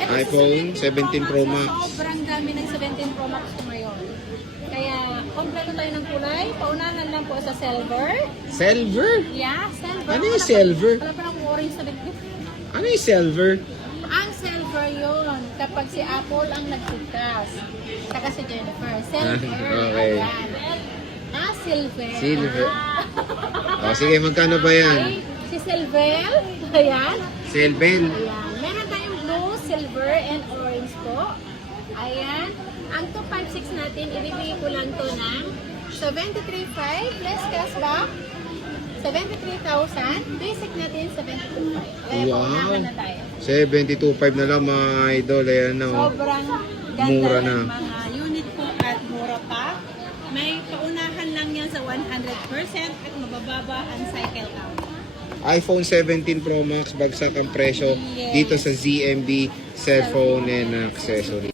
iPhone 17 Pro Max. Sobrang dami ng 17 Pro Max ko ngayon. Kaya, kompleto tayo ng kulay. Paunahan lang po sa silver. Silver? Yeah, silver. Ano yung silver? Wala pa akong orange sa likod. Ano yung silver? Ang silver yun, kapag si Apple ang nagtugtas. Saka si Jennifer. Silver. Okay. Ayan. Silver. Silver. O, sige, magkano ba yan? Okay. Si Silvel. Ayan. Silvel. Ayan. Meron tayong blue, silver, and orange po. Ayan. Ang 256 natin, ibibigay ko lang to ng 73,500 plus cashback. 73,000. Basic natin 72,500. Kaya paunahan na tayo. 72.5 na lang mga idol. Ayan na. Oh. Sobrang ganda Mura ng na. mga unit po at mura pa. May paunahan lang yan sa 100% at mabababa ang cycle count. iPhone 17 Pro Max, bagsak ang presyo Yes. dito sa ZMB Cellphone and Accessory.